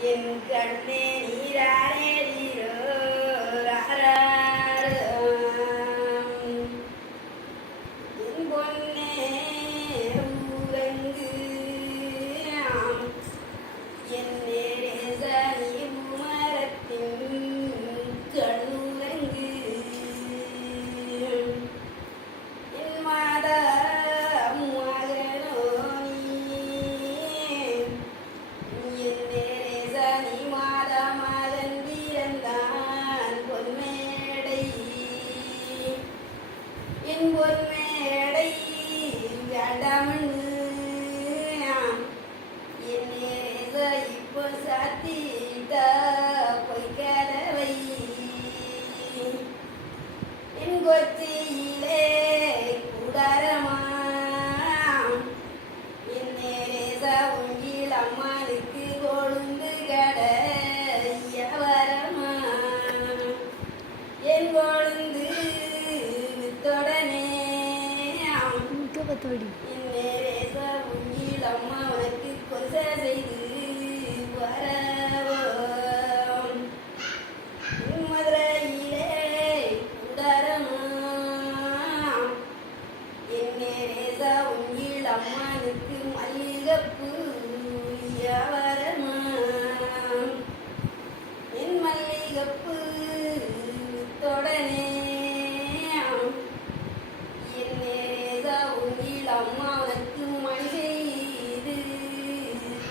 என் கண்ணே நீராரே நீரோ என் பொன்னே ஊரங்கு என் நேரேசனி மரத்தின் கண்ணுரங்கு என் மாதா என் பொன்மேடை வேண்டாமன்னு என் நேச இப்போ சாத்திட்ட பொய்க்கதவை என் கொச்சியிலே கூடாரமா என் நேச உங்கில் அம்மானுக்கு கொழுந்து கடையவரமா என் கொழுந்து உங்கில் அம்மா உனக்கு கொச செய்து வரவோம் மதுரையிலே உடரமா என் நேரேச உங்கில் அம்மானுக்கு மல்லிகைப்பூ வரமா என் மல்லிகைப்பூ தொடனே அம்மா உனக்கு மணி செய்து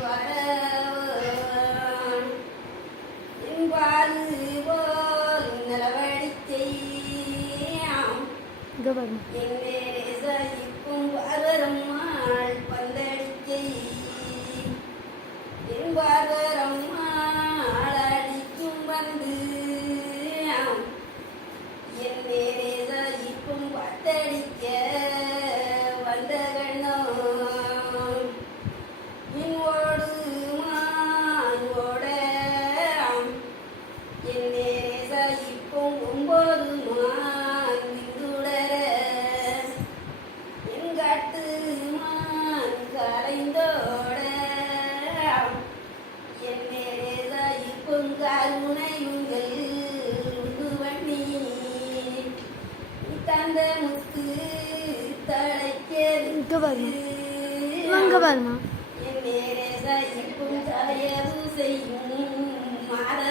வரவான் என் பாது போல் நிலவடிக்கை என் நேரேச இப்பும் பார்வரம்மாள் பந்தடிக்கை என் பார்வரம்மாள் அடிக்கும் வந்து என் நேரேச இப்பும் பத்தடிக்க கருணையுங்கள் உண்டு பண்ணி தந்த முத்து தடைக்க என் நேரே சகிப்பும் தலையது செய்யும் மாத